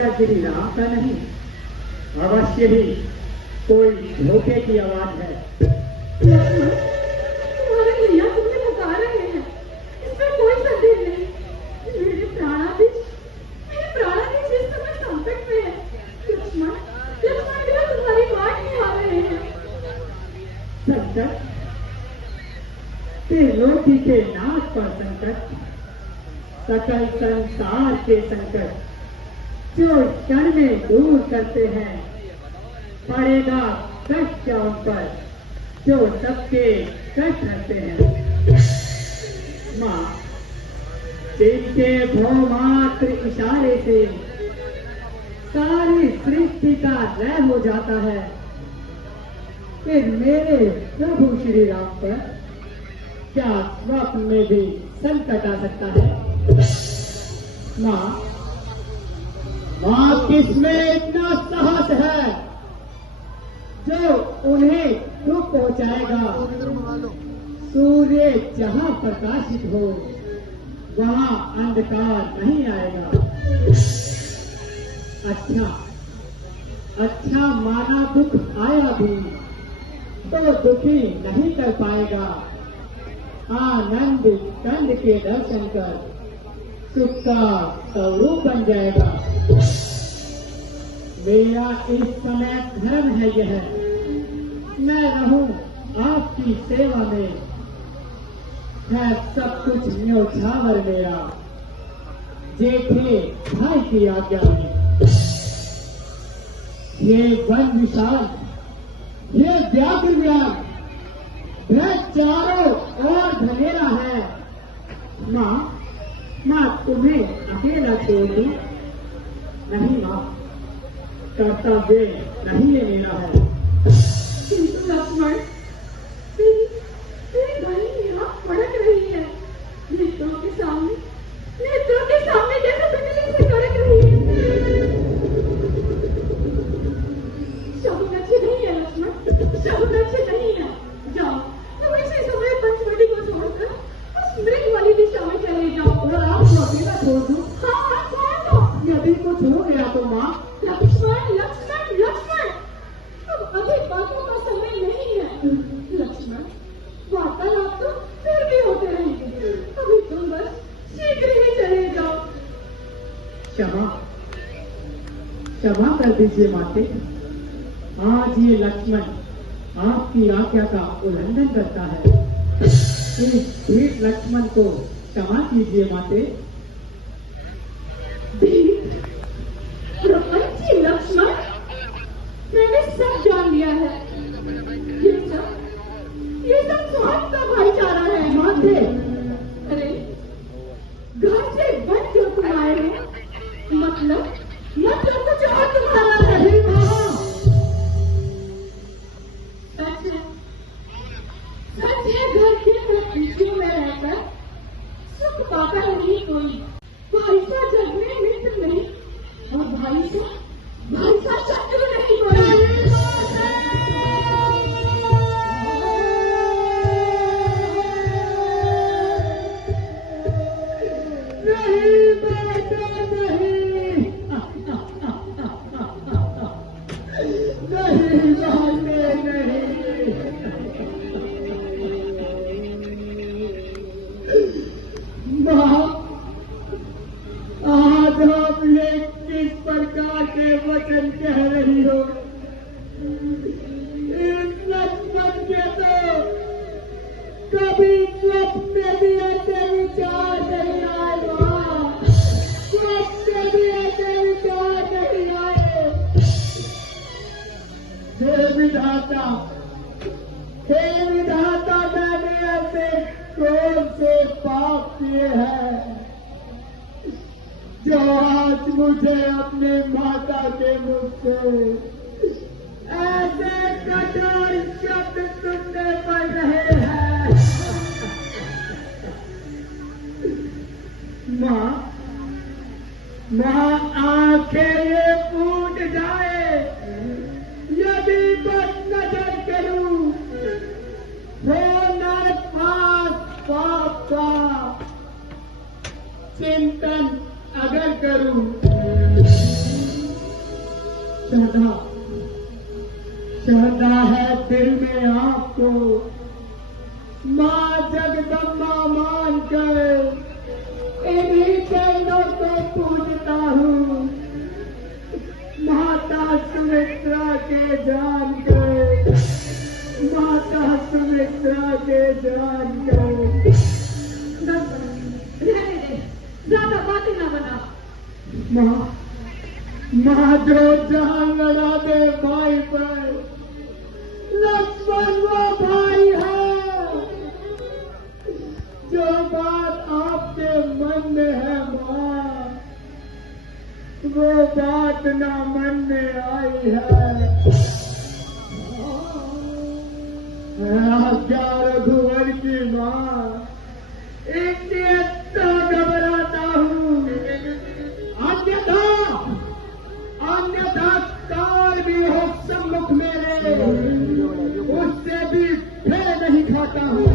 गिरी राम का नहीं, अवश्य ही कोई धोखे की आवाज है। तुम्हारे भैया तुम्हें पुकार रहे हैं, इसमें कोई संदेह नहीं। मेरे प्राणाधीश इस समय संकट में है। लक्ष्मण भी तुम्हारी बात नहीं आ रहे हैं। संकट त्रिलोकी के नाश पर संकट, सकल संसार के संकट जो क्षण में दूर करते हैं, पड़ेगा कष्ट उन पर जो सबके कष्ट रहते हैं। माँ, जिनके भौमात्र इशारे से सारी सृष्टि का लय हो जाता है, फिर मेरे प्रभु श्री राम पर क्या स्वप्न में भी संकट आ सकता है? माँ, किसमें इतना साहस है जो उन्हें दुख पहुंचाएगा? सूर्य जहां प्रकाशित हो वहां अंधकार नहीं आएगा। अच्छा माना दुख आया भी तो दुखी नहीं कर पाएगा। आनंद कंद के दर्शन कर सुख का स्वरूप बन जाएगा। मेरा इस समय धर्म है यह, मैं रहूं आपकी सेवा में, है सब कुछ न्योछावर मेरा जेठे भाई की आज्ञा में। ये वन विशाल, ये व्याघ्र व्याघ्र वह चारों ओर धनेरा है। माँ तुम्हें अकेला छोड़ दूं? नहीं माँ, कर्तव्य नहीं ये मेरा है। किंतु लक्ष्मण, तेरी बहन यहाँ फड़क रही है, नेत्रों के सामने जैसे बिजली से कड़क रही है। शकुन अच्छे नहीं है लक्ष्मण, शकुन अच्छे नहीं है। जाओ तुम इसी समय पंचवटी को छोड़कर उस मृग वाली दिशा में चले जाओ। और आप अकेला छोड़ दूं? हाँ छोड़ दो। यदि कुछ हो गया तो माँ? लक्ष्मण अब अभी बातों का समय नहीं है। लक्ष्मण, वार्तालाप तो फिर भी होते रहेंगे, अभी तुम बस शीघ्र ही चले जाओ। क्षमा कर दीजिए माते, आज ये लक्ष्मण आपकी आज्ञा का उल्लंघन करता है। इस भीट लक्ष्मण को क्षमा कीजिए माते। प्रपंची लक्ष्मण, मैंने सब जान लिया है। ये सब स्वार्थ का भाईचारा है। माते, अरे घर से बन जो तुम आए हो, मतलब कुछ और तुम्हारा नहीं। सच है घर के प्रतिष्ठियों में रहकर सुख पाता नहीं कोई। भाई सा जग में मित्र नहीं और भाई सा शत्रु नहीं कोई। नहीं बेटा नहीं, माँ, आज आप ये किस प्रकार के वचन कह रही हो? इस लक्ष्मण के तो कभी स्वप्न भी ऐसे विचार नहीं आए। माँ, स्वप्न भी ऐसे विचार नहीं आए। हे विधाता, मैंने ऐसे कौन से पाप किए हैं जो आज मुझे अपने माता के मुख से ऐसे कठोर शब्द सुनने पड़ रहे हैं? माँ, आंखें ये फूट जाए यदि बस नजर करूं, हो नरक पाप का चिंतन अगर करूं सदा सदा है दिल में आपको माँ जगदम्बा मानकर इन्हीं चरणों को पूजता हूँ। माता सुमित्रा के जानकर, माता सुमित्रा के जानकर। ज्यादा बातें ना बना। माँ जो जहां लड़ा दे भाई पर, लक्ष्मण वो भाई है। जो बात आपके मन में है माँ, वो बात ना मन में आई है। क्या रघुवर की माँ, इसलिए तो घबराता हूँ। अन्यथा काल भी हो सम्मुख मेरे, उससे भी फिर नहीं खाता हूँ।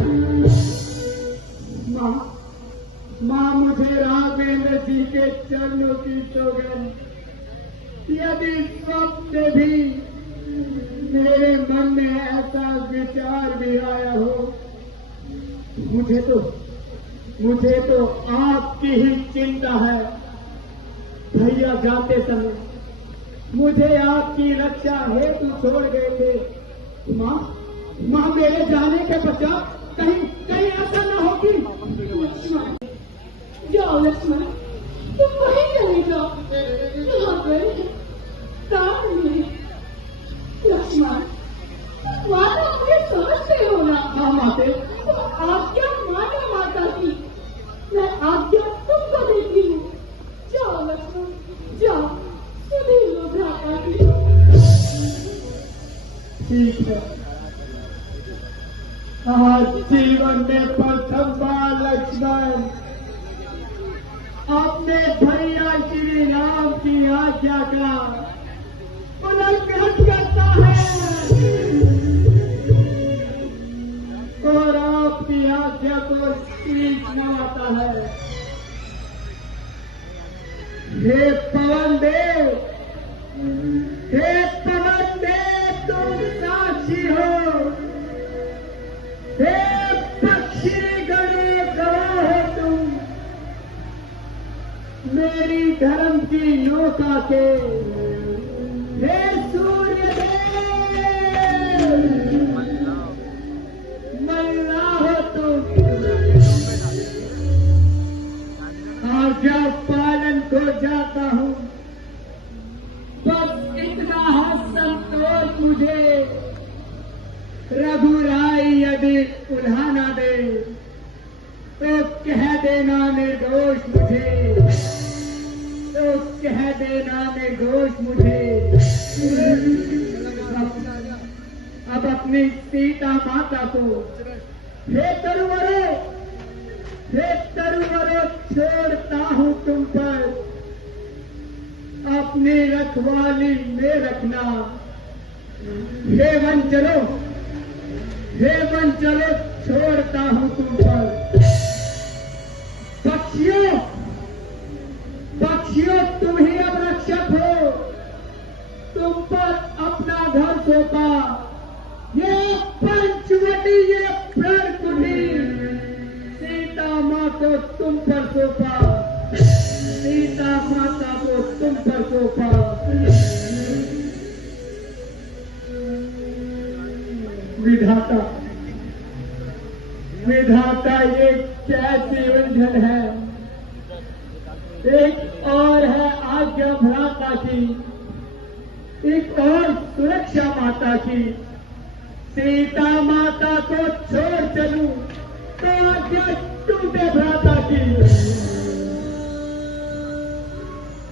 माँ मुझे राघवेंद्र जी के चरणों की सौगंध, यदि स्वप्न भी मेरे मन में ऐसा विचार भी आया हो, मुझे तो आपकी ही चिंता है। भैया जाते समय मुझे आपकी रक्षा हेतु छोड़ गए थे। माँ मेरे जाने के पश्चात कहीं ऐसा न हो कि। जाओ लक्ष्मण, तुम वहीं चले जाओ जहाँ पर काम नहीं। लक्ष्मण, माता मुझे समझते हो ना? हाँ माते। तुम आज्ञा मानो माता की, मैं आज्ञा तुमको देती हूँ। जाओ लक्ष्मण, जाओ, सुधी लो भ्राता की। ठीक है। आज जीवन में प्रथम बार लक्ष्मण अपने भैया श्री राम की आज्ञा का पुनर्ग्रहण करता है और आपकी आज्ञा को शीश नवाता है। हे पवन देव, तुम साक्षी हो। हे पक्षी गणेश गवाह हो तुम, मेरी धर्म की नौका के। हे सूर्य देव, मल्ला हो तुम। आज्ञा पालन को जाता हूँ, बस इतना संतोष मुझे। रघुराई यदि उल्हाना दे तो कह देना निर्दोष मुझे, तो कह देना निर्दोष मुझे। अब अपनी सीता माता को हे तरुवरों छोड़ता हूँ तुम पर, अपनी रखवाली में रखना। हे वंचलो छोड़ता हूँ तुम पर। पक्षियों तुम ही अब रक्षक हो, तुम पर अपना घर सौंपा। ये पंचवटी, ये प्रकुटी, सीता माँ को तुम पर सौंपा। सीता माता को तुम पर सौंपा। विधाता ये क्या जीवन है। एक और है आज्ञा भ्राता की, एक और सुरक्षा माता की। सीता माता को छोड़ चलूं तो आज्ञा टूटे भ्राता की।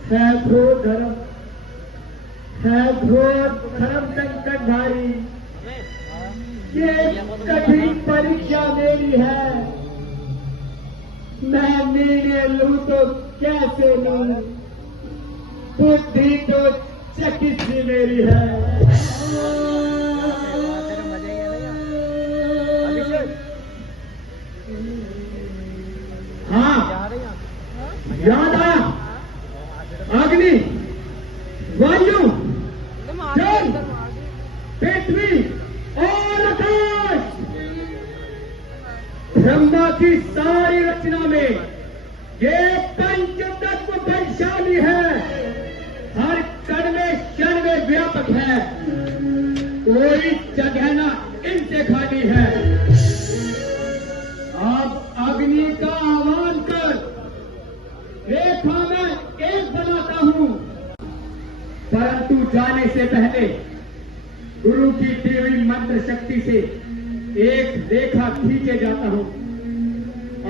है घोर धर्म संकट भारी, ये कठिन परीक्षा मेरी है। मैं निर्णय लूं तो कैसे लूं, बुद्धि तो चकित सी मेरी है। हाँ, याद आया। अग्नि, वायु, की सारी रचना में ये पंचतत्व बलशाली है, हर कण में क्षण में व्यापक है, कोई जगह ना इनसे खाली है। अब अग्नि का आह्वान कर रेखा में एक बनाता हूं, परंतु जाने से पहले गुरु की दी हुई मंत्र शक्ति से एक रेखा खींचे जाता हूं।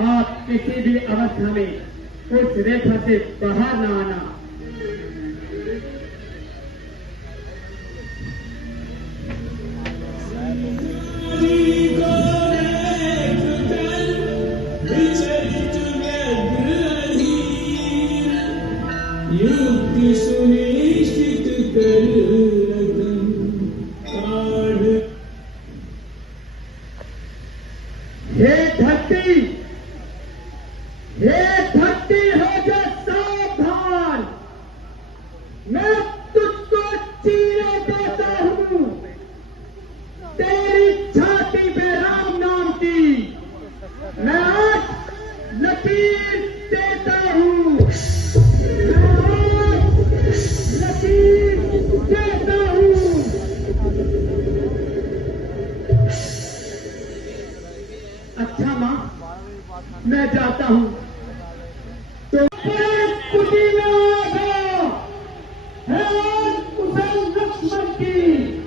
आप किसी भी अवस्था में उस रेखा से बाहर न आना। हे धरती, हे धरती हो जा सावधान, मैं तुझको चीरे देता हूं। तेरी छाती पे राम नाम की मैं आज लकीर देता हूं, मैं आज लकीर देता हूं। अच्छा मां, मैं जाता हूं। तो कुटी में आ गया है कुशल लक्ष्मण की।